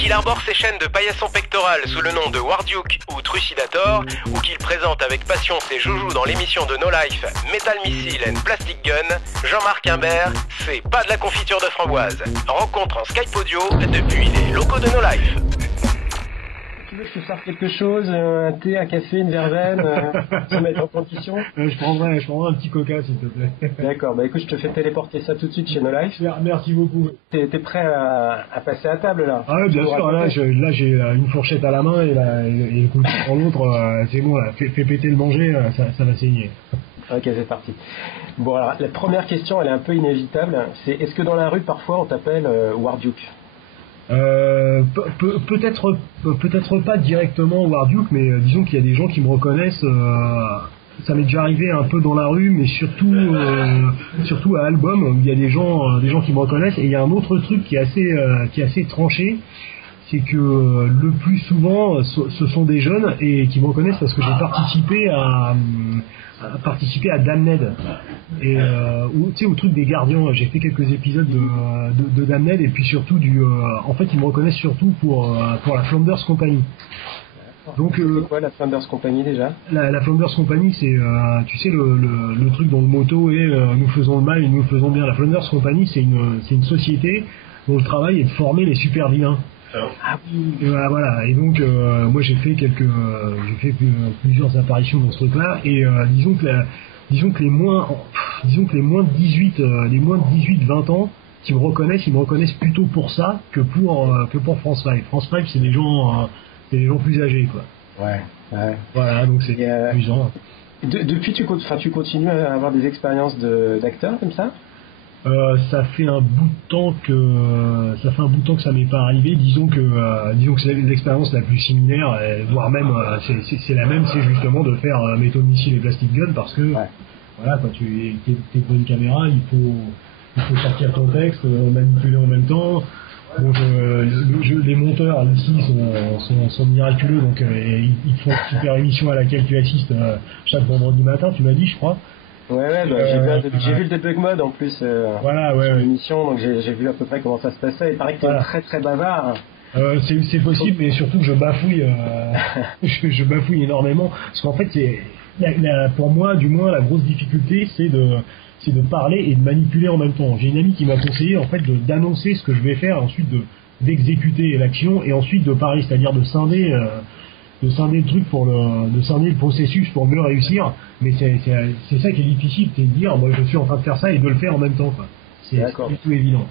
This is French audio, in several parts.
Qu'il arbore ses chaînes de paillasson pectoral sous le nom de Warduke ou Trucidator, ou qu'il présente avec passion ses joujoux dans l'émission de No Life Metal Missile and Plastic Gun, Jean-Marc Imbert, c'est pas de la confiture de framboise. Rencontre en Skype audio depuis les locaux de No Life. Tu veux que je te serve quelque chose, un thé, un café, une verveine, se mettre en condition? Je prendrai un petit coca s'il te plaît. D'accord, bah écoute, je te fais téléporter ça tout de suite chez No Life. Merci beaucoup. T'es prêt à passer à table là? Ah oui, bien sûr, là j'ai une fourchette à la main et le coup en l'autre, c'est bon, là, fais péter le manger, ça va saigner. Ok, c'est parti. Bon alors, la première question, elle est un peu inévitable, c'est est-ce que dans la rue parfois on t'appelle Warduke? Peut-être pas directement Warduke, mais disons qu'il y a des gens qui me reconnaissent. Ça m'est déjà arrivé un peu dans la rue, mais surtout à Album, où il y a des gens qui me reconnaissent. Et il y a un autre truc qui est assez tranché, c'est que le plus souvent, ce sont des jeunes et qui me reconnaissent parce que j'ai participé à Damned et tu sais, au truc des gardiens. J'ai fait quelques épisodes de Damned et puis surtout en fait ils me reconnaissent surtout pour la Flanders Company. Donc c'est quoi la Flanders Company déjà? La Flanders Company, c'est tu sais le truc dont le motto est nous faisons le mal et nous le faisons bien. La Flanders Company, c'est une société dont le travail est de former les super vilains. Ah oui. Et voilà. Et donc moi j'ai fait plusieurs apparitions dans ce truc-là et disons que les moins de 18-20 ans qui me reconnaissent, ils me reconnaissent plutôt pour ça que pour France 5. France 5, c'est des gens plus âgés, quoi. Ouais. Voilà, donc c'est amusant. Depuis tu continues à avoir des expériences d'acteur comme ça? Ça fait un bout de temps que ça m'est pas arrivé. Disons que c'est l'expérience la plus similaire, voire même c'est la même, c'est justement de faire méthode missile et plastic gun parce que voilà, quand t'es devant une caméra, il faut sortir ton texte, manipuler en même temps. Bon, les monteurs ici sont miraculeux, donc ils font une super émission à laquelle tu assistes chaque vendredi matin, tu m'as dit, je crois. Ouais, j'ai vu le debug mode en plus sur l'émission, donc j'ai vu à peu près comment ça se passait. Il paraît que t'es très très bavard. C'est possible, mais surtout que je bafouille, je bafouille énormément, parce qu'en fait, pour moi, du moins, la grosse difficulté, c'est de parler et de manipuler en même temps. J'ai une amie qui m'a conseillé en fait d'annoncer ce que je vais faire, ensuite d'exécuter l'action et ensuite de parler, c'est-à-dire de scinder le truc de scinder le processus pour mieux réussir. Mais c'est ça qui est difficile, c'est de dire moi je suis en train de faire ça et de le faire en même temps, quoi. C'est du tout évident.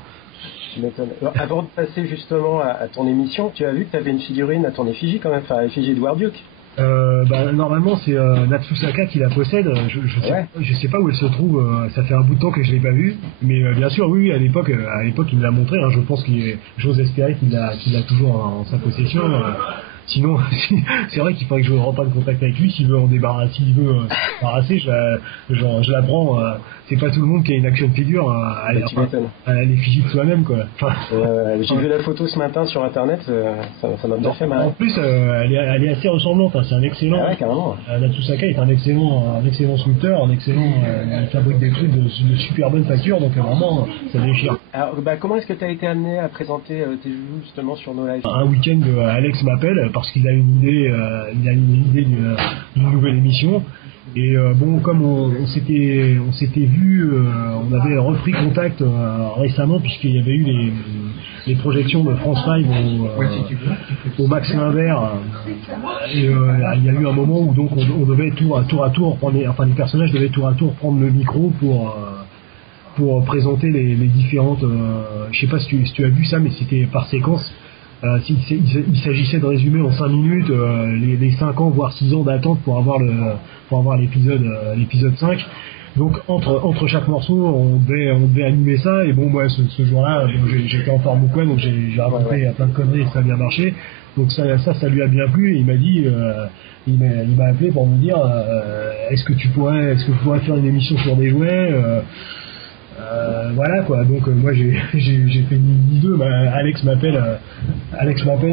Tu m'étonnes. Avant de passer justement à ton émission, tu as vu que tu avais une figurine à ton effigie quand même, enfin l'effigie de Warduke. Normalement c'est Natsusaka qui la possède. Je sais pas où elle se trouve. Ça fait un bout de temps que je l'ai pas vue, mais bien sûr oui, à l'époque il me l'a montré. Je pense j'ose espérer qu'il l'a toujours en sa possession. Sinon, c'est vrai qu'il faudrait que je reprenne contact avec lui s'il veut débarrasser, je la prends. C'est pas tout le monde qui a une action figure à l'effigie de soi-même, quoi. J'ai vu la photo ce matin sur internet, ça m'a bien fait mal. En plus, elle est assez ressemblante. C'est un excellent. Ah ouais, carrément. Natsusaka est un excellent sculpteur, il fabrique des trucs de super bonne facture, donc vraiment ça déchire. Alors, comment est-ce que tu as été amené à présenter tes joujoux justement sur No Life? Un week-end, Alex m'appelle parce qu'il a une idée, d'une nouvelle émission. Et comme on s'était vu, on avait repris contact récemment puisqu'il y avait eu les projections de France 5 au Max Limbert. Et il y a eu un moment où donc on devait tour à tour prendre les personnages devaient tour à tour prendre le micro pour présenter les différentes. Je sais pas si tu as vu ça, mais c'était par séquence. Il s'agissait de résumer en 5 minutes les 5 ans voire 6 ans d'attente pour avoir l'épisode 5. Donc entre chaque morceau on devait animer ça, et bon moi ce jour-là j'étais en forme ou quoi, donc j'ai raconté plein de conneries et ça a bien marché. Donc ça lui a bien plu, et il m'a dit il m'a appelé pour me dire est-ce que tu pourrais faire une émission sur des jouets. Voilà quoi, donc moi j'ai fait ni deux. Alex m'appelle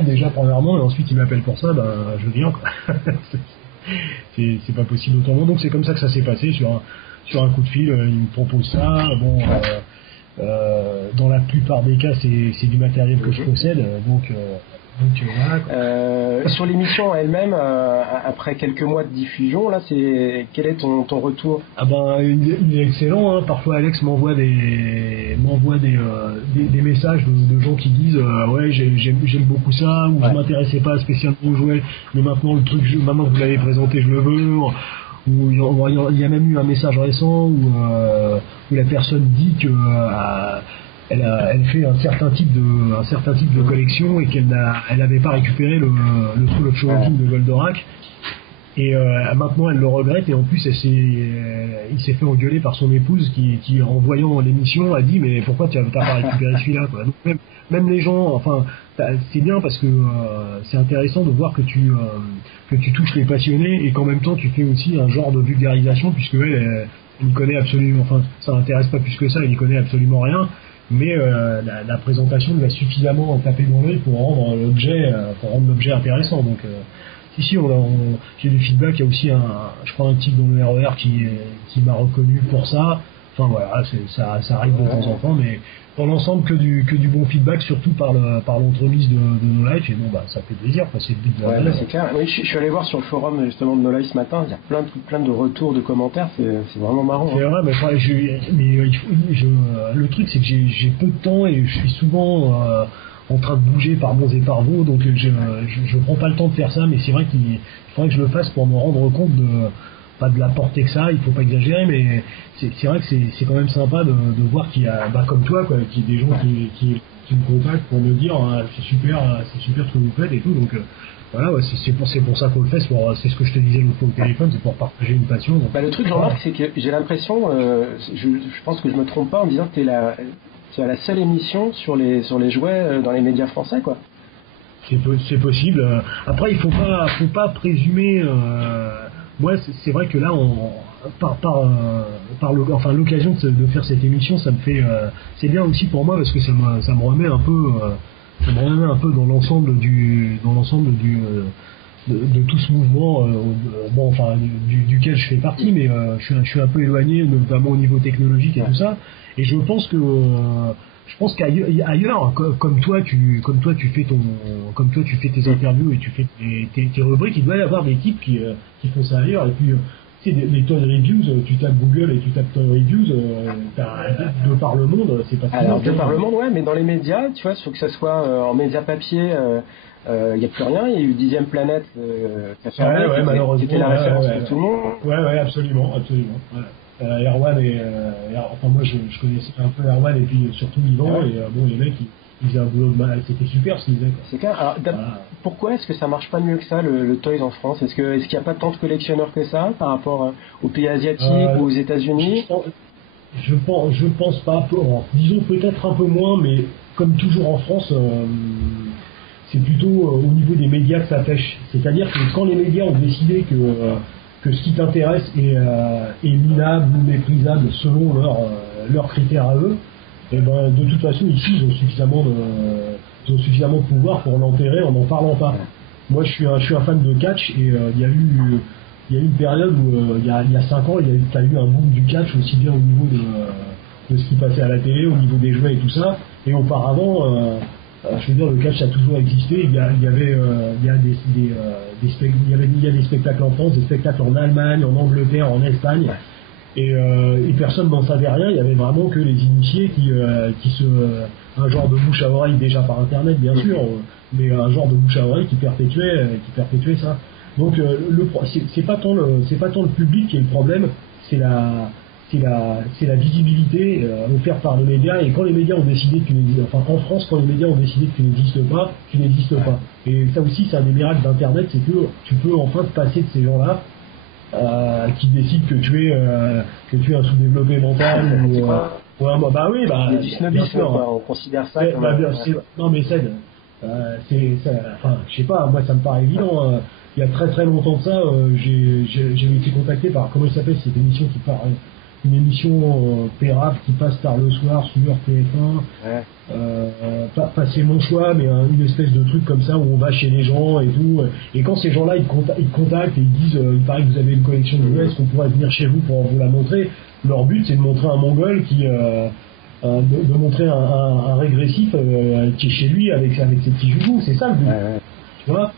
déjà premièrement, et ensuite il m'appelle pour ça, je viens quoi. c'est pas possible autrement, donc c'est comme ça que ça s'est passé sur un coup de fil. Il me propose ça, Dans la plupart des cas, c'est du matériel que je possède, donc voilà. Sur l'émission elle-même, après quelques mois de diffusion, là, quel est ton retour? Ah ben, il est excellent. Hein. Parfois, Alex m'envoie des messages de gens qui disent ouais, j'aime beaucoup ça, ou je m'intéressais pas spécialement aux jouets, mais maintenant maintenant que vous l'avez présenté, je le veux. Ou il y a même eu un message récent où la personne dit que elle fait un certain type de collection et qu'elle n'avait pas récupéré le True of Cherokee de Goldorak, et maintenant elle le regrette, et en plus il s'est fait engueuler par son épouse qui en voyant l'émission a dit mais pourquoi tu n'as pas récupéré celui-là, quoi. Donc même les gens, enfin c'est bien parce que c'est intéressant de voir que tu touches les passionnés et qu'en même temps tu fais aussi un genre de vulgarisation, puisque elle n'y connaît absolument, enfin ça n'intéresse pas plus que ça, elle n'y connaît absolument rien, mais la présentation va suffisamment taper dans l'œil pour rendre l'objet intéressant. Donc ici j'ai du feedback. Il y a aussi je crois un type dans le RER qui m'a reconnu pour ça. Enfin voilà, ça arrive de temps en temps, mais dans l'ensemble que du bon feedback, surtout par l'entremise de No Life, et bon bah ça fait plaisir, c'est le but de la c'est clair. Oui, je suis allé voir sur le forum justement de No Life ce matin, il y a plein de retours, de commentaires, c'est vraiment marrant. C'est vrai, le truc c'est que j'ai peu de temps et je suis souvent en train de bouger par bons et par beaux, donc je prends pas le temps de faire ça, mais c'est vrai qu'il faudrait que je le fasse pour me rendre compte pas de la portée que ça, il faut pas exagérer, mais c'est vrai que c'est quand même sympa de voir qu'il y a, comme toi, quoi, qu'il y a des gens qui me contactent pour me dire c'est super ce que vous faites et tout, donc voilà, c'est pour ça qu'on le fait, c'est ce que je te disais l'autre fois au téléphone, c'est pour partager une passion. Donc, le truc, Jean-Marc, c'est que j'ai l'impression, je pense que je me trompe pas en disant que tu as la seule émission sur les jouets dans les médias français, quoi. C'est possible. Après, il faut pas présumer. Moi, c'est vrai que là, l'occasion de faire cette émission, ça me fait, c'est bien aussi pour moi parce que ça me remet un peu dans l'ensemble de tout ce mouvement, duquel je fais partie, mais je suis un peu éloigné, notamment au niveau technologique et tout ça. Et je pense qu'ailleurs, comme toi tu fais tes interviews et tu fais tes rubriques, il doit y avoir des équipes qui font ça ailleurs. Et puis les Toy Reviews, tu tapes Google et tu tapes Toy Reviews, de par le monde, c'est pas. Alors de par le monde, ouais, mais dans les médias, tu vois, que ce soit en médias papier, il n'y a plus rien. Il y a eu 10e Planète qui a fermé, malheureusement, qui était la référence pour tout le monde. Ouais, absolument. Ouais. Erwan enfin moi je connaissais un peu Erwan et puis surtout Yvan, et les mecs ils faisaient un boulot de mal, c'était super ce qu'ils faisaient. C'est clair. Alors, pourquoi est-ce que ça marche pas mieux que ça le Toys en France? Est-ce qu'il n'y a pas tant de collectionneurs que ça par rapport aux pays asiatiques ou aux États-Unis? Je pense pas. Disons peut-être un peu moins, mais comme toujours en France, c'est plutôt au niveau des médias que ça pêche. C'est-à-dire que quand les médias ont décidé que ce qui t'intéresse est minable ou méprisable selon leurs critères à eux, et ben de toute façon ici ils ont suffisamment de pouvoir pour l'enterrer en n'en parlant pas. Moi je suis un fan de catch, et il y a eu une période où il y a 5 ans il y a eu un boom du catch, aussi bien au niveau de ce qui passait à la télé, au niveau des jouets et tout ça, et auparavant je veux dire, le catch a toujours existé. Il y a des spectacles en France, des spectacles en Allemagne, en Angleterre, en Espagne, et personne n'en savait rien. Il y avait vraiment que les initiés un genre de bouche à oreille, déjà par internet bien sûr, mais un genre de bouche à oreille qui perpétuait ça. Donc c'est pas tant le public qui est le problème, c'est la visibilité offerte par les médias, et quand les médias ont décidé en France, quand les médias ont décidé que tu n'existes pas. Et ça aussi, c'est un des miracles d'Internet, c'est que tu peux enfin te passer de ces gens-là qui décident que tu es un sous-développé mental. Il y a du snobisme, on considère ça comme... Non mais je sais pas, moi ça me paraît évident. Il y a très très longtemps de ça, j'ai été contacté par, comment il s'appelle cette émission qui parle, une émission Pérave qui passe tard le soir sur TF1, pas c'est mon choix, mais une espèce de truc comme ça où on va chez les gens et tout, et quand ces gens-là ils contactent et ils disent il paraît que vous avez une collection de jouets, est-ce qu'on pourrait venir chez vous pour vous la montrer, leur but c'est de montrer un mongol qui de montrer un régressif qui est chez lui avec ses petits joujoux. C'est ça le but. Ouais. Tu vois,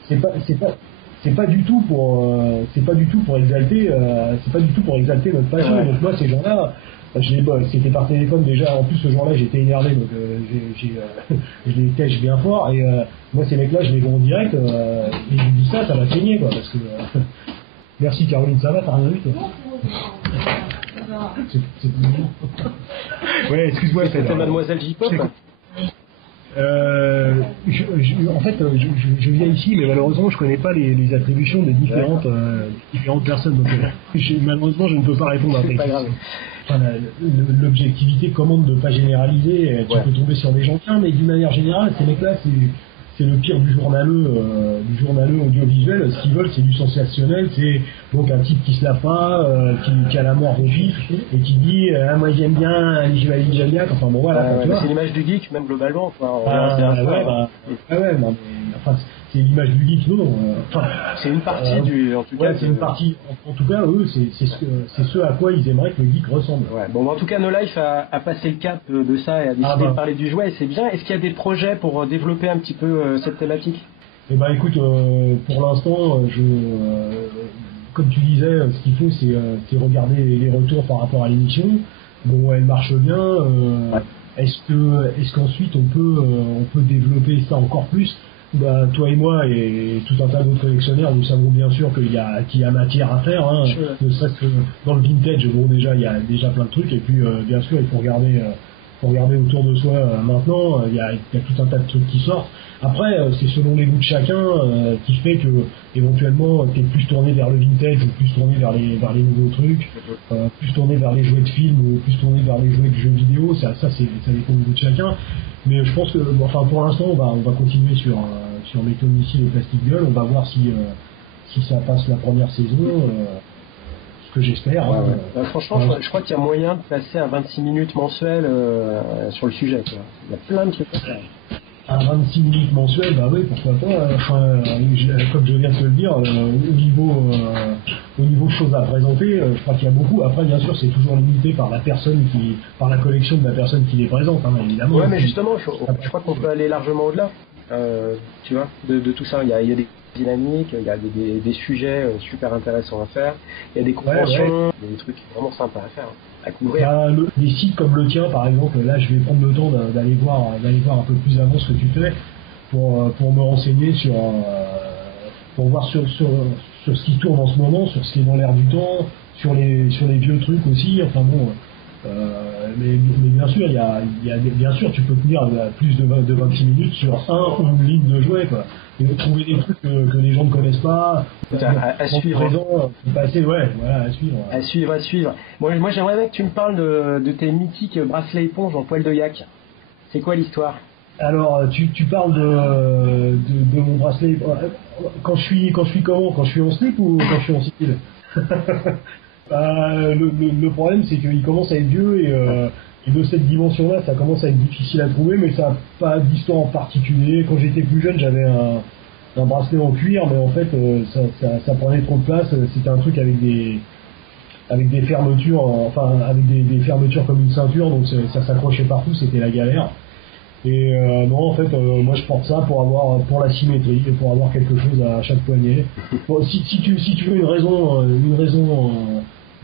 c'est pas du tout pour exalter notre passion. Ouais. Donc moi ces gens-là, c'était par téléphone déjà. En plus ce jour-là j'étais énervé, donc je les tèche bien fort. Et moi ces mecs-là je les vois en direct et je lui dis ça va saigner quoi, parce que merci Caroline, ça va, t'as rien vu toi? C'est mignon. Ouais, excuse-moi. C'était Mademoiselle J-Pop. En fait, je viens ici, mais malheureusement, je connais pas les attributions des différentes personnes. Donc, malheureusement, je ne peux pas répondre à ta question. Pas grave. Enfin, l'objectivité commande de pas généraliser. Tu peux tomber sur des gens bien, mais d'une manière générale, ces mecs-là, c'est le pire du journaleux audiovisuel. Ce qu'ils veulent, c'est du sensationnel. C'est donc un type qui se lave pas, qui a la mort au vif et qui dit moi j'aime bien Ali Jaliak. Enfin bon voilà. C'est l'image du geek même globalement. C'est l'image du geek, non. C'est une partie en tout cas. C'est une partie. En tout cas, eux, c'est ce à quoi ils aimeraient que le geek ressemble. Ouais. Bon, en tout cas, No Life a passé le cap de ça et a décidé de parler du jouet, et c'est bien. Est-ce qu'il y a des projets pour développer un petit peu cette thématique? Eh ben, écoute, pour l'instant, comme tu disais, ce qu'il faut, c'est regarder les retours par rapport à l'émission. Bon, elle marche bien. Est-ce qu'ensuite on peut développer ça encore plus? Toi et moi et tout un tas d'autres collectionneurs, nous savons bien sûr qu'il y a matière à faire, hein. Ne serait-ce que dans le vintage, bon déjà il y a déjà plein de trucs, et puis bien sûr il faut regarder autour de soi maintenant, il y a tout un tas de trucs qui sortent. Après c'est selon les goûts de chacun qui fait que éventuellement t'es plus tourné vers le vintage ou plus tourné vers les nouveaux trucs, plus tourné vers les jouets de film ou plus tourné vers les jouets de jeux vidéo, ça dépend du goût de chacun. Mais je pense que pour l'instant on va continuer sur Metal Missile et Plastic Gun. On va voir si ça passe la première saison, ce que j'espère. Ouais. Franchement, je crois qu'il y a moyen de passer à 26 minutes mensuelles sur le sujet. Quoi. Il y a plein de trucs à faire. À 26 minutes mensuelles, bah oui, pourquoi pas. Comme je viens de te le dire, au niveau choses à présenter, je crois qu'il y a beaucoup. Après, bien sûr, c'est toujours limité par la collection de la personne qui les présente, hein, évidemment. Ouais, mais justement, je crois qu'on peut aller largement au-delà. Tu vois, de tout ça, il y a des dynamiques, il y a des sujets super intéressants à faire, il y a des conventions, il y a des trucs vraiment sympas à faire, à couvrir. Des sites comme le tien, par exemple, là, je vais prendre le temps d'aller voir un peu plus avant ce que tu fais pour me renseigner pour voir sur ce qui tourne en ce moment, sur ce qui est dans l'air du temps, sur les vieux trucs aussi. Enfin bon. Mais bien sûr, bien sûr, tu peux tenir plus de 26 minutes sur un ou une ligne de jouets, quoi. Et trouver des trucs que les gens ne connaissent pas. À suivre. À suivre. À suivre. Moi, j'aimerais bien que tu me parles de tes mythiques bracelets éponges en poil de yak. C'est quoi l'histoire? Alors, tu parles de mon bracelet quand je suis comment? Quand je suis en slip ou quand je suis en civil? Le problème, c'est qu'il commence à être vieux et de cette dimension-là, ça commence à être difficile à trouver, mais ça n'a pas d'histoire en particulier. Quand j'étais plus jeune, j'avais un bracelet en cuir, mais en fait, ça prenait trop de place. C'était un truc avec des fermetures, avec des fermetures comme une ceinture, donc ça s'accrochait partout, c'était la galère. Et non, en fait, moi je porte ça pour la symétrie et pour avoir quelque chose à chaque poignet. Bon, si tu veux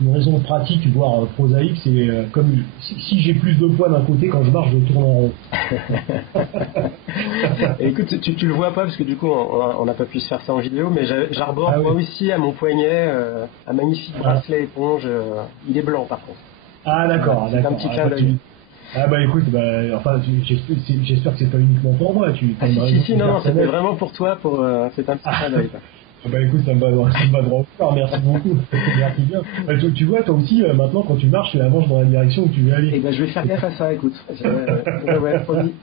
une raison pratique, voire prosaïque, c'est comme si j'ai plus de poids d'un côté, quand je marche, je tourne en rond. Et écoute, tu le vois pas parce que du coup on n'a pas pu se faire ça en vidéo, mais j'arbore moi aussi à mon poignet un magnifique bracelet éponge. Il est blanc par contre. Ah d'accord. C'est un petit clin d'œil. Ah bah écoute, j'espère que c'est pas uniquement pour moi. Si, non, c'était vraiment pour toi, c'est un petit clin d'œil. Bah écoute, ça me va droit au cœur, merci beaucoup. Merci bien. Tu vois, toi aussi, maintenant, quand tu marches, tu avances dans la direction où tu veux aller. Et ben je vais faire gaffe à ça, écoute. Promis.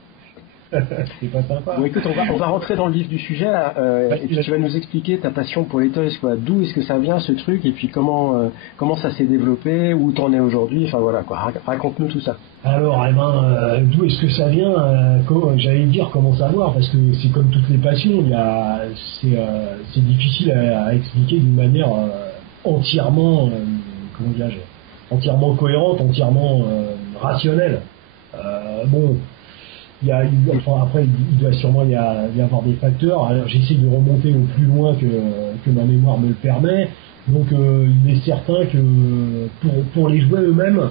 C'est pas sympa. Bon, écoute, on va rentrer dans le vif du sujet là, et puis tu vas nous expliquer ta passion pour les toys, quoi. D'où est-ce que ça vient ce truc, et puis comment ça s'est développé, où t'en es aujourd'hui, enfin voilà quoi. Raconte-nous tout ça. Alors, d'où est-ce que ça vient? J'allais dire comment savoir, parce que c'est comme toutes les passions, c'est difficile à expliquer d'une manière entièrement cohérente, entièrement rationnelle. bon, après il doit sûrement y avoir des facteurs. Alors, j'essaie de remonter au plus loin que ma mémoire me le permet. Donc il est certain que pour les jouets eux-mêmes,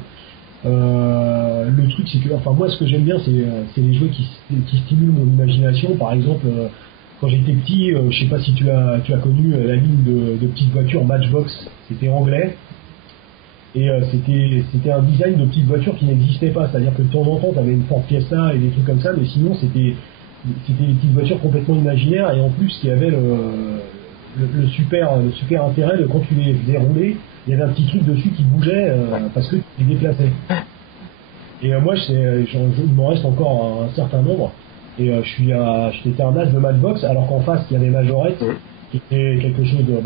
le truc c'est que, enfin moi ce que j'aime bien c'est les jouets qui stimulent mon imagination. Par exemple, quand j'étais petit, je sais pas si tu as connu la ligne de petites voitures Matchbox, c'était anglais. Et c'était un design de petites voitures qui n'existait pas, c'est-à-dire que de temps en temps tu avais une Ford Fiesta et des trucs comme ça, mais sinon c'était des petites voitures complètement imaginaires, et en plus il y avait le super intérêt de quand tu les faisais rouler, il y avait un petit truc dessus qui bougeait parce que tu les déplaçais. Et moi il m'en reste encore un certain nombre, et j'étais un as de Matchbox, alors qu'en face il y avait Majorette, qui était quelque chose de,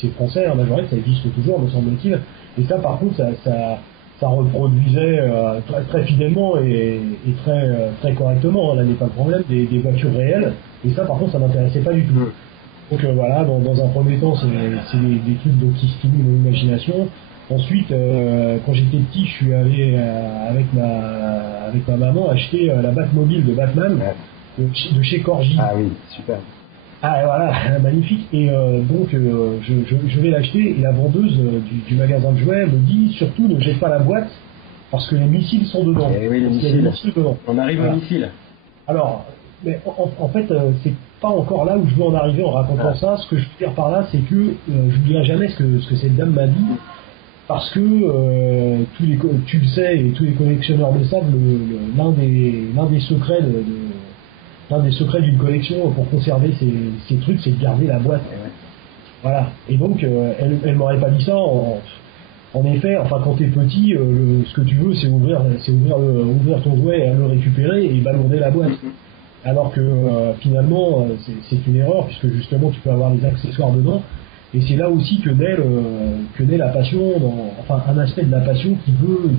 c'est français, hein, Majorette, ça existe toujours me semble-t-il. Et ça, par contre, ça reproduisait très fidèlement et très correctement. Là n'est pas le problème, des voitures réelles. Et ça, par contre, ça m'intéressait pas du tout. Donc voilà, dans un premier temps, c'est des trucs donc, qui stimulent mon imagination. Ensuite, quand j'étais petit, je suis allé avec ma maman acheter la Batmobile de Batman de chez Corgi. Ah oui, super. Ah voilà, magnifique. Et donc je vais l'acheter, et la vendeuse du magasin de jouets me dit surtout ne jette pas la boîte parce que les missiles sont dedans. Et oui, les missiles. On arrive aux missiles. Alors, mais en fait, c'est pas encore là où je veux en arriver en racontant ça. Ce que je veux dire par là, c'est que je n'oublierai jamais ce que cette dame m'a dit, parce que tu le sais et tous les collectionneurs le savent, l'un des secrets l'un des secrets d'une collection pour conserver ces trucs, c'est de garder la boîte. Voilà. Et donc, elle m'aurait pas dit ça. En effet, enfin, quand t'es petit, ce que tu veux, c'est ouvrir ton jouet et le récupérer et balourder la boîte. Alors que finalement, c'est une erreur, puisque justement, tu peux avoir les accessoires dedans. Et c'est là aussi que naît la passion, un aspect de la passion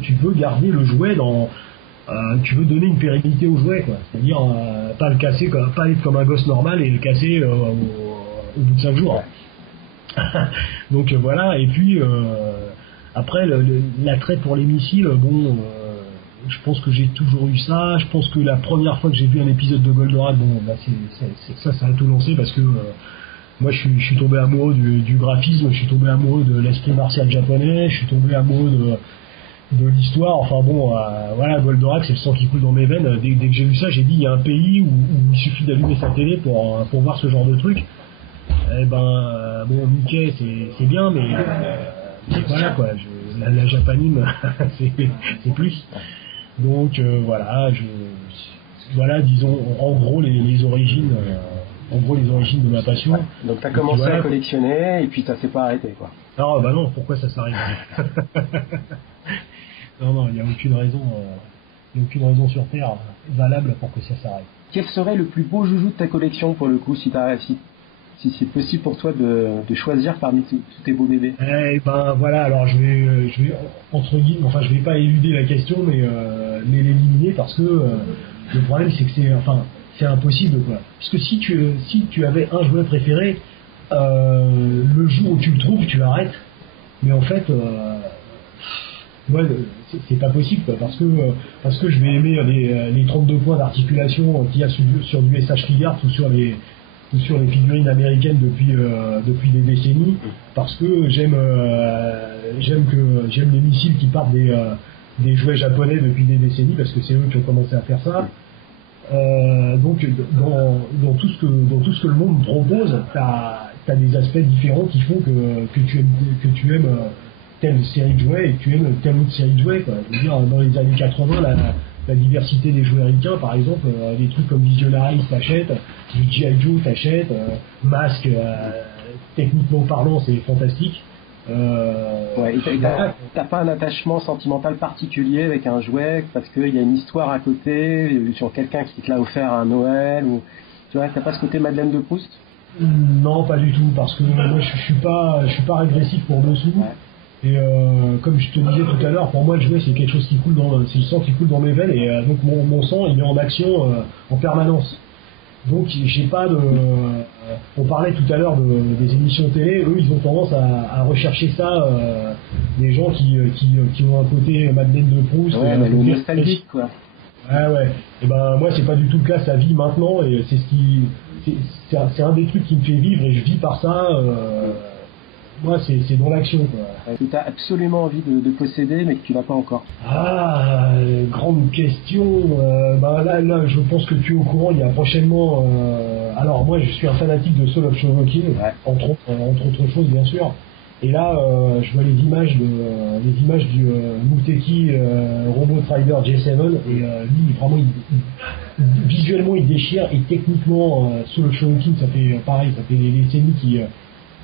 tu veux garder le jouet dans. Tu veux donner une pérennité au jouet, quoi. C'est-à-dire pas le casser, pas être comme un gosse normal et le casser au bout de 5 jours. Donc voilà. Et puis après l'attrait pour les missiles, bon, je pense que j'ai toujours eu ça. Je pense que la première fois que j'ai vu un épisode de Goldorak, bon, bah ça a tout lancé, parce que moi je suis tombé amoureux du graphisme, je suis tombé amoureux de l'esprit martial japonais, je suis tombé amoureux de l'histoire. Enfin bon, voilà, Goldorak, c'est le sang qui coule dans mes veines. Dès que j'ai vu ça, j'ai dit, il y a un pays où il suffit d'allumer sa télé pour voir ce genre de truc. Eh ben, bon, Mickey, c'est bien, mais voilà quoi, la japanime, c'est plus. Donc voilà, disons, en gros les origines de ma passion. Donc t'as commencé à collectionner et puis ça s'est pas arrêté, quoi. Non, bah non, pourquoi ça s'arrête? Non, il n'y a aucune raison sur Terre valable pour que ça s'arrête. Quel serait le plus beau joujou de ta collection, pour le coup, si c'est possible pour toi de choisir parmi tous tes beaux bébés? Eh ben voilà, alors je vais entre guillemets, enfin je vais pas éluder la question, mais l'éliminer, parce que le problème c'est que c'est impossible, quoi. Parce que si tu avais un jouet préféré, le jour où tu le trouves, tu l'arrêtes. Mais en fait, ouais, c'est pas possible, quoi, parce que je vais aimer les 32 points d'articulation qu'il y a sur du SH Figart ou sur les figurines américaines depuis des décennies, parce que j'aime les missiles qui partent des jouets japonais depuis des décennies, parce que c'est eux qui ont commencé à faire ça. Donc dans tout ce que le monde propose, t'as des aspects différents qui font que tu aimes telle série de jouets et que tu aimes telle autre série de jouets, quoi. Je veux dire, dans les années 80, la diversité des jouets ricains, par exemple, des trucs comme Visionaries t'achètes, du G.I. Joe t'achètes, Mask, techniquement parlant, c'est fantastique. Ouais, t'as pas un attachement sentimental particulier avec un jouet parce qu'il y a une histoire à côté sur quelqu'un qui te l'a offert à Noël, ou tu vois, t'as pas ce côté Madeleine de Proust? Non, pas du tout, parce que moi je suis pas régressif pour dessous. Ouais. Et comme je te disais tout à l'heure, pour moi le jouet c'est quelque chose qui coule c'est le sang qui coule dans mes veines, et donc mon sang il est en action en permanence. Donc j'ai pas de. On parlait tout à l'heure des émissions télé, eux ils ont tendance à rechercher ça, des gens qui ont un côté Madeleine de Proust, ouais, mais le nostalgique, quoi. Ouais. Et ben moi c'est pas du tout le cas, ça vit maintenant et c'est c'est un des trucs qui me fait vivre et je vis par ça. Moi c'est dans l'action quoi. Que tu as absolument envie de posséder mais que tu n'as pas encore. Ah, grande question. Là je pense que tu es au courant. Il y a prochainement. Alors moi je suis un fanatique de Soul of Shogokin, entre autres choses bien sûr. Et là, je vois les images du Muteki Robot Rider J7 et lui, vraiment, visuellement, il déchire et techniquement, sous le Shogokin, ça fait pareil, ça fait les séries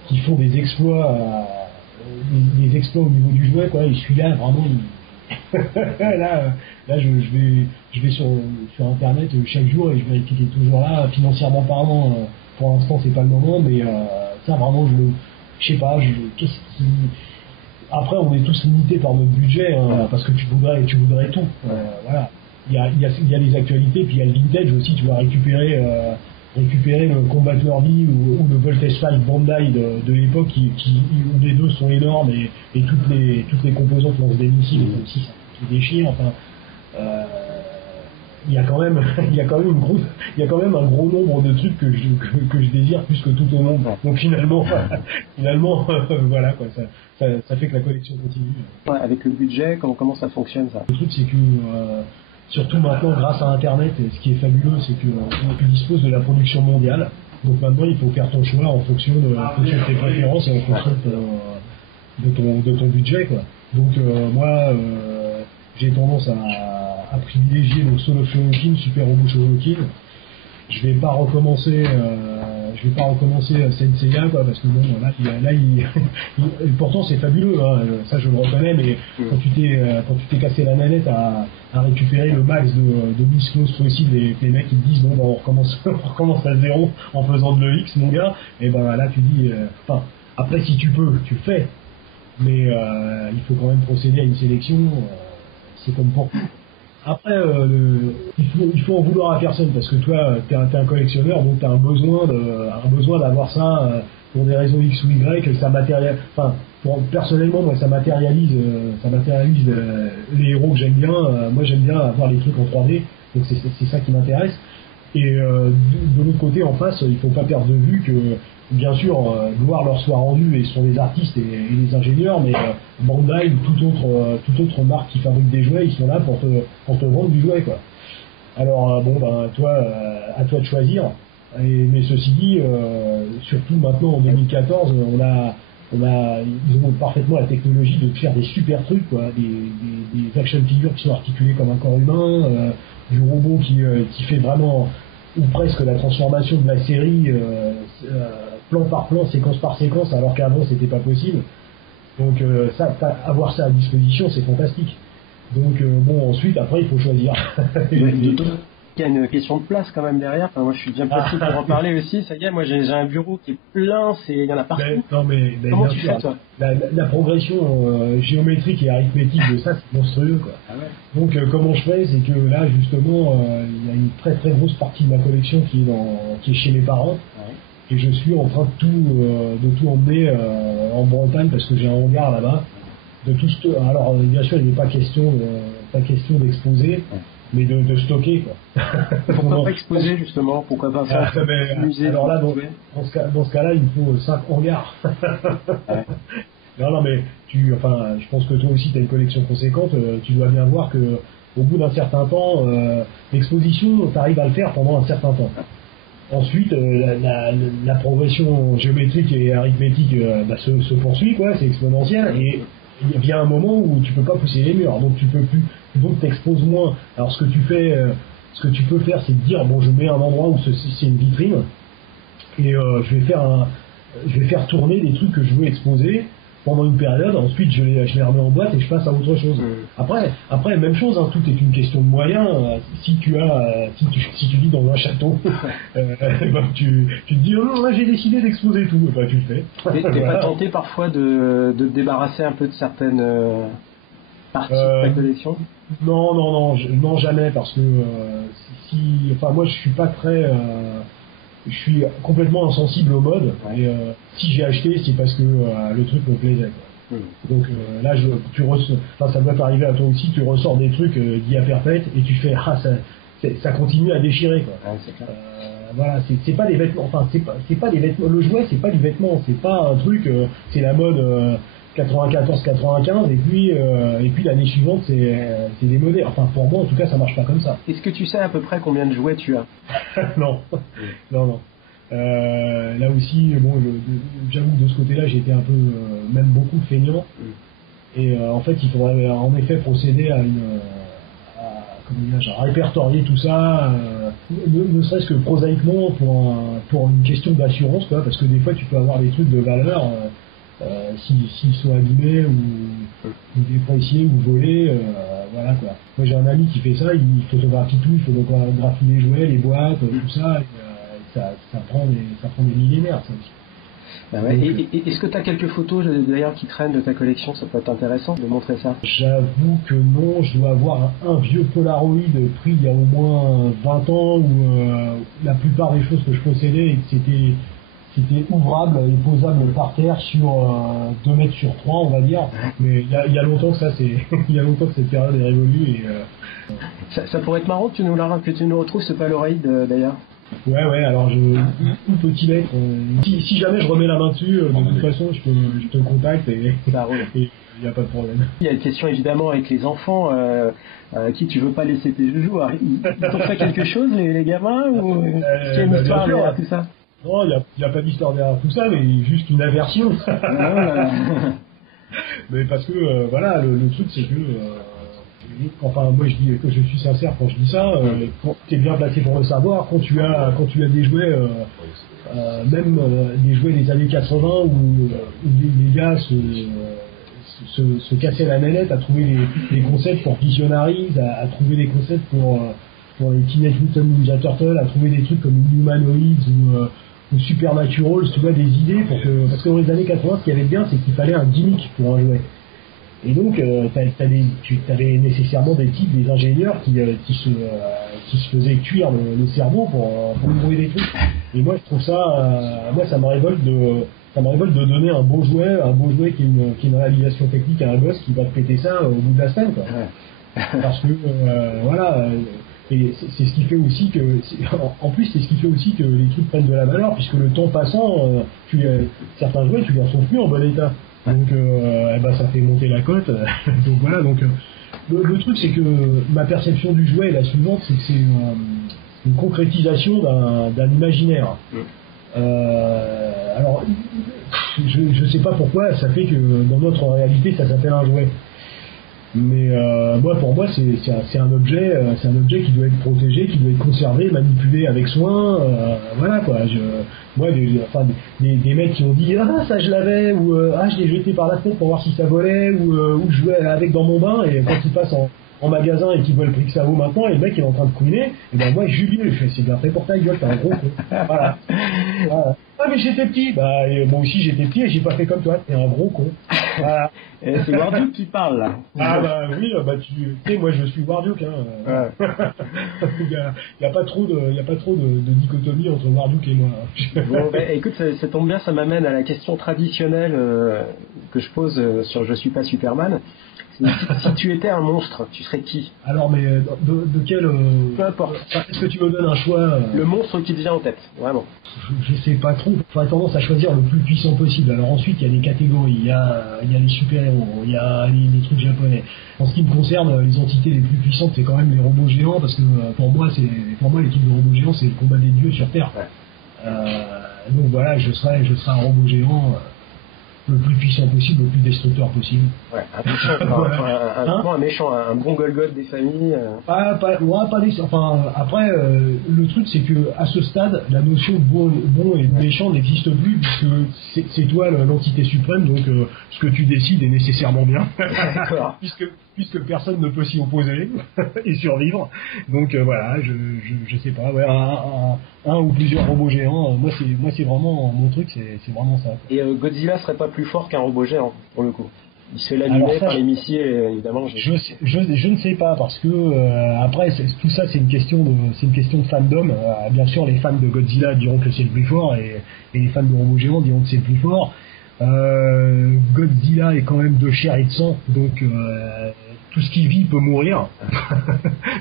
qui font des exploits, des exploits au niveau du jouet, quoi. Et celui-là, vraiment, là, je vais sur Internet chaque jour et je vérifie qu'il est toujours là, financièrement parlant. Pour l'instant, c'est pas le moment, mais ça, vraiment, je sais pas, qu'est-ce qui... Après, on est tous limités par notre budget, hein, parce que tu voudrais tout. Voilà. Il y a les actualités, puis il y a le vintage aussi, tu vas récupérer le Combat Derby ou le Voltage 5 Bandai de l'époque, où les deux sont énormes et toutes les composantes lancent des missiles, aussi, ça qui déchire, enfin... il y a quand même un gros nombre de trucs que je désire plus que tout au monde. Donc finalement voilà quoi, ça fait que la collection continue. Ouais, avec le budget, comment ça fonctionne ça? Le truc c'est que surtout maintenant grâce à Internet, ce qui est fabuleux c'est que tu disposes de la production mondiale. Donc maintenant il faut faire ton choix en fonction de tes préférences et en fonction de ton budget quoi. Donc moi j'ai tendance à privilégier donc Soul of Shogokin, Super Robot Shogokin. Je vais pas recommencer Senseiya quoi, parce que bon là pourtant c'est fabuleux hein, ça je le reconnais, mais quand tu t'es cassé la manette à récupérer le max de Bisclos possible et que les mecs ils te disent bon bah on recommence à zéro en faisant de l'EX mon gars, et ben là tu dis après si tu peux tu le fais, mais il faut quand même procéder à une sélection, c'est comme pour après, il faut en vouloir à personne parce que toi, t'es un collectionneur, donc t'as un besoin d'avoir ça pour des raisons X ou Y. Ça matérialise. Enfin, personnellement, moi, ça matérialise les héros que j'aime bien. Moi, j'aime bien avoir les trucs en 3D, donc c'est ça qui m'intéresse. Et de l'autre côté, en face, il faut pas perdre de vue que, bien sûr, gloire leur soit rendue, et ce sont des artistes et des ingénieurs, mais Bandai ou toute autre marque qui fabrique des jouets, ils sont là pour te vendre du jouet, quoi. Alors, toi, à toi de choisir. Mais ceci dit, surtout maintenant en 2014, ils ont parfaitement la technologie de faire des super trucs, quoi, des action figures qui sont articulées comme un corps humain, du robot qui fait vraiment ou presque la transformation de la série plan par plan, séquence par séquence, alors qu'avant c'était pas possible. Donc avoir ça à disposition, c'est fantastique. Donc ensuite après il faut choisir. Il y a une question de place quand même derrière. Enfin, moi je suis bien placé pour en parler aussi. Ça y est, moi j'ai un bureau qui est plein, il y en a partout. Comment tu fais toi? La progression géométrique et arithmétique de ça, c'est monstrueux quoi. Ah ouais. Donc comment je fais, c'est que là justement il y a une très très grosse partie de ma collection qui est chez mes parents. Ouais. Et je suis en train de tout emmener en Bretagne parce que j'ai un hangar là-bas. De tout alors bien sûr il n'est pas question d'exposer. Ouais. Mais de stocker quoi. Pourquoi pas exposer justement? Pourquoi pas faire un musée? Alors là, dans ce cas-là, il faut 5 hangars. Ouais. Non, mais je pense que toi aussi, tu as une collection conséquente. Tu dois bien voir que au bout d'un certain temps, l'exposition, tu arrives à le faire pendant un certain temps. Ensuite, la progression géométrique et arithmétique se poursuit, quoi. C'est exponentiel et il vient un moment où tu peux pas pousser les murs, donc tu peux plus, donc t'exposes moins. Alors ce que tu peux faire, c'est te dire bon, je mets un endroit où c'est une vitrine et je vais faire tourner des trucs que je veux exposer pendant une période. Ensuite, je les remets en boîte et je passe à autre chose. Après, même chose, hein, tout est une question de moyens. Si tu vis dans un château, tu te dis oh, j'ai décidé d'exposer tout, tu le fais. T'es pas tenté parfois de te débarrasser un peu de certaines parties de ta collection? Non, jamais, parce que moi je suis pas très je suis complètement insensible au mode, et si j'ai acheté, c'est parce que le truc me plaisait, quoi. Donc là, ça doit t'arriver à toi aussi, tu ressors des trucs d'IA Perfect et tu fais ça continue à déchirer quoi. C'est clair. Voilà, c'est pas des vêtements, enfin c'est pas des vêtements. Le jouet c'est pas du vêtement, c'est pas un truc, c'est la mode 94-95 et puis l'année suivante c'est démodé. Enfin pour moi en tout cas ça marche pas comme ça. Est-ce que tu sais à peu près combien de jouets tu as? Non. Là aussi, bon, j'avoue que de ce côté-là, j'ai été un peu, même beaucoup feignant. Et en fait, il faudrait en effet procéder à répertorier tout ça, ne serait-ce que prosaïquement pour une question d'assurance, quoi, parce que des fois, tu peux avoir des trucs de valeur, s'ils sont abîmés ou dépréciés ou volés, voilà quoi. Moi, j'ai un ami qui fait ça, il photographie tout, il photographie les jouets, les boîtes, tout ça. Ça prend des millénaires, ça aussi. Bah ouais. Et est-ce que tu as quelques photos d'ailleurs qui traînent de ta collection? Ça peut être intéressant de montrer ça. J'avoue que non, je dois avoir un vieux Polaroid pris il y a au moins 20 ans où la plupart des choses que je possédais c'était ouvrable et posable par terre sur 2 mètres sur 3 on va dire. Mais il y a longtemps que ça il y a longtemps que cette période est révolue et ça pourrait être marrant que tu nous retrouves ce Polaroid d'ailleurs. Ouais, alors où peut-il être si jamais je remets la main dessus, de toute façon je te contacte et il n'y a pas de problème. Il y a une question évidemment avec les enfants à qui tu veux pas laisser tes joujoux. Ils t'ont fait quelque chose les gamins ou est-ce qu'il y a une histoire derrière tout ça? Non, il n'y a pas d'histoire derrière tout ça, mais juste une aversion. Mais parce que voilà, le truc c'est que enfin moi je dis que je suis sincère quand je dis ça, quand tu es bien placé pour le savoir, quand tu as des jouets même des jouets des années 80 où les gars se cassaient la manette à trouver les concepts pour Visionaries, à trouver les concepts pour les Teenage Mutant Ninja Turtles, à trouver des trucs comme Humanoids ou Supernaturals, tu vois, des idées parce que dans les années 80 ce qu'il y avait de bien c'est qu'il fallait un gimmick pour un jouet. Et donc, tu avais nécessairement des types, des ingénieurs qui se faisaient cuire le cerveau pour trouver des trucs. Et moi, je trouve ça, ça me révolte de donner un beau jouet qui est une réalisation technique à un gosse qui va te péter ça au bout de la semaine, quoi. Parce que, voilà, et c'est ce qui fait aussi que, en plus, c'est ce qui fait aussi que les trucs prennent de la valeur, puisque le temps passant, certains jouets, tu les retrouves plus en bon état. Donc ça fait monter la cote. Donc voilà, donc le truc c'est que ma perception du jouet est la suivante, c'est que c'est une concrétisation d'un imaginaire. Alors je sais pas pourquoi ça fait que dans notre réalité ça s'appelle un jouet. Mais pour moi c'est un objet qui doit être protégé, qui doit être conservé, manipulé avec soin, voilà quoi. Des mecs qui ont dit ça je l'avais ou je l'ai jeté par la fenêtre pour voir si ça volait ou je jouais avec dans mon bain, et quand ils passent en magasin et qu'ils voient le prix que ça vaut maintenant et le mec il est en train de couiner, et ben moi Julien je fais c'est bien fait pour ta gueule, t'es un gros con. Voilà. Ah mais j'étais petit, moi aussi j'étais petit et j'ai pas fait comme toi, t'es un gros con. Voilà. C'est Warduke qui parle là. Oui, tu sais moi je suis Warduke hein. Il y a pas trop de dichotomie entre Warduke et moi. Bon, écoute, ça tombe bien, ça m'amène à la question traditionnelle que je pose sur Je suis pas Superman. Si tu étais un monstre, tu serais qui? Alors, mais de quel... Peu importe. Est-ce que tu me donnes un choix Le monstre qui te vient en tête, vraiment. Je sais pas trop. J'aurais tendance à choisir le plus puissant possible. Alors ensuite, il y a des catégories. Il y a les super-héros, il y a les trucs japonais. En ce qui me concerne, les entités les plus puissantes, c'est quand même les robots géants, parce que pour moi, l'équipe de robots géants, c'est le combat des dieux sur Terre. Ouais. Donc voilà, je serais un robot géant... le plus puissant possible, le plus destructeur possible. Ouais, un méchant, un bon Golgoth des familles. Pas des. Enfin, après, le truc c'est que à ce stade, la notion de bon et de méchant n'existe plus, puisque c'est toi l'entité suprême, donc ce que tu décides est nécessairement bien. D'accord. puisque personne ne peut s'y opposer et survivre. Donc voilà, je sais pas, ouais, un ou plusieurs robots géants, moi c'est vraiment mon truc, c'est vraiment ça. Et Godzilla serait pas plus fort qu'un robot géant pour le coup? Il se fait l'allumer par les missiles, évidemment. Je ne sais pas, parce que après tout ça c'est une question de fandom. Bien sûr, les fans de Godzilla diront que c'est le plus fort, et les fans de robots géants diront que c'est le plus fort. Godzilla est quand même de chair et de sang, donc tout ce qui vit peut mourir.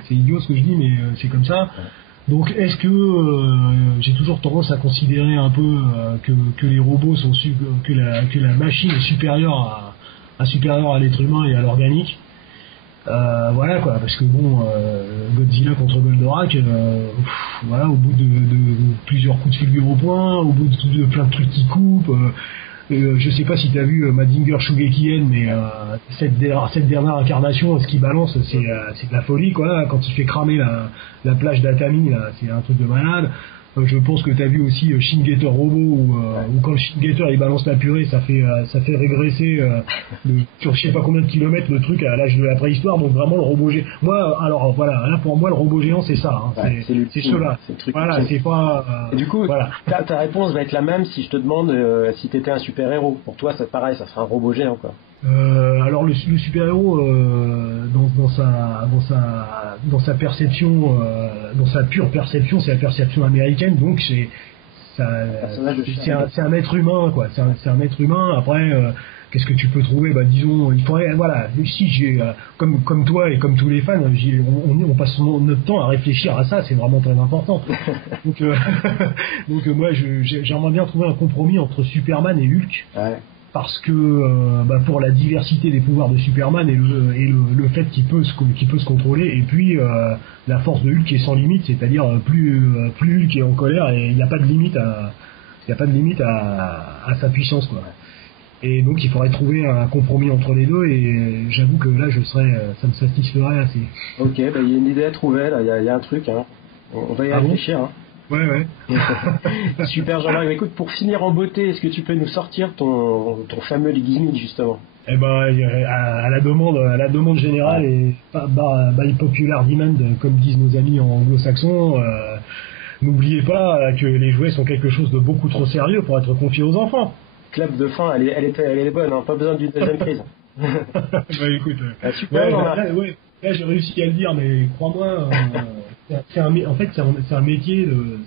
C'est idiot ce que je dis, mais c'est comme ça. Donc est-ce que j'ai toujours tendance à considérer un peu que les robots sont que la machine est supérieure à l'être humain et à l'organique. Voilà quoi, parce que bon, Godzilla contre Goldorak, voilà, au bout de plusieurs coups de figure au poing, au bout de plein de trucs qui coupent. Je sais pas si t'as vu Mazinger Shugekien, mais cette dernière incarnation, ce qu'il balance, c'est de la folie quoi. Quand il fait cramer la plage d'Atami, là, c'est un truc de malade. Je pense que t'as vu aussi Shin Getter Robo, où quand le Shin Getter il balance la purée, ça fait régresser sur je sais pas combien de kilomètres le truc à l'âge de la préhistoire. Donc vraiment le robot géant. Moi, alors voilà, là pour moi le robot géant c'est ça. Hein, ouais, c'est ceux-là. Voilà, c'est pas. Et du coup, voilà. ta réponse va être la même si je te demande si t'étais un super héros. Pour toi, c'est pareil, ça sera un robot géant quoi. Alors le super-héros dans sa perception, dans sa pure perception, c'est la perception américaine, donc c'est un être humain quoi. C'est un être humain. Après, qu'est-ce que tu peux trouver? Bah disons, il faudrait voilà. Si j'ai comme toi et comme tous les fans, on passe notre temps à réfléchir à ça. C'est vraiment très important. Donc moi j'aimerais bien trouver un compromis entre Superman et Hulk. Ouais. Parce que pour la diversité des pouvoirs de Superman et le fait qu'il peut se contrôler, et puis la force de Hulk est sans limite, c'est-à-dire plus Hulk est en colère et il n'y a pas de limite à sa puissance quoi. Et donc il faudrait trouver un compromis entre les deux, et j'avoue que là ça me satisferait assez. Ok, il y a une idée à trouver là, il y a un truc hein. On va y réfléchir hein. Ouais. Super Jean-Marc, écoute, pour finir en beauté, est-ce que tu peux nous sortir ton fameux gimmick justement? Eh ben, à la demande générale et by popular demand, comme disent nos amis en anglo-saxons, n'oubliez pas que les jouets sont quelque chose de beaucoup trop sérieux pour être confiés aux enfants. Clap de fin, elle est bonne, hein, pas besoin d'une deuxième prise. Écoute, super Jean-Marc. Là, j'ai réussi à le dire, mais crois-moi. C'est un métier de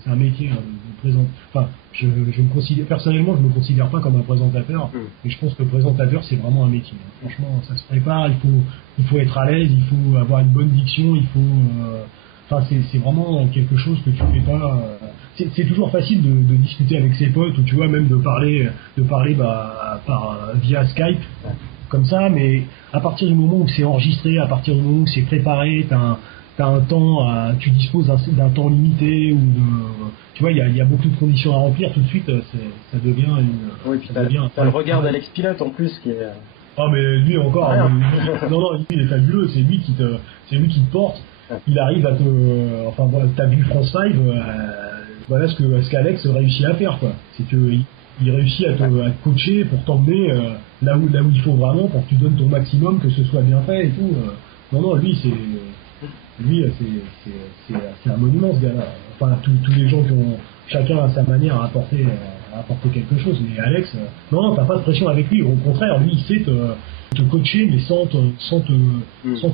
présenter. Enfin, je me considère personnellement, je me considère pas comme un présentateur, mais je pense que le présentateur c'est vraiment un métier. Franchement, ça se prépare, il faut être à l'aise, il faut avoir une bonne diction, il faut. C'est vraiment quelque chose que tu fais pas. C'est toujours facile de discuter avec ses potes, ou tu vois même de parler via Skype comme ça, mais à partir du moment où c'est enregistré, à partir du moment où c'est préparé, t'as un temps, tu disposes d'un temps limité, ou tu vois, il y a beaucoup de conditions à remplir. Tout de suite, ça devient une. Oui, puis t'as le regard d'Alex Pilote en plus qui est. Ah mais lui encore. Non, lui il est fabuleux. C'est lui qui te porte. Il arrive à te. Enfin voilà, t'as vu France 5. Voilà ce qu'Alex réussit à faire quoi. C'est que il réussit à te coacher pour t'emmener là où il faut vraiment, pour que tu donnes ton maximum, que ce soit bien fait et tout. Non, lui c'est un monument ce gars-là. Enfin tous les gens qui ont chacun à sa manière à apporter quelque chose, mais Alex non, t'as pas de pression avec lui, au contraire lui il sait te coacher, mais sans te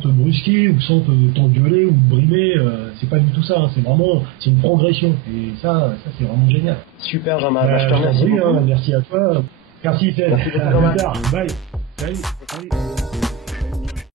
brusquer ou sans t'engueuler ou te brimer. C'est pas du tout ça, hein. C'est une progression, et ça c'est vraiment génial. Super Jean-Marc, je te remercie beaucoup. Merci à toi, merci Ted. Bye. Salut.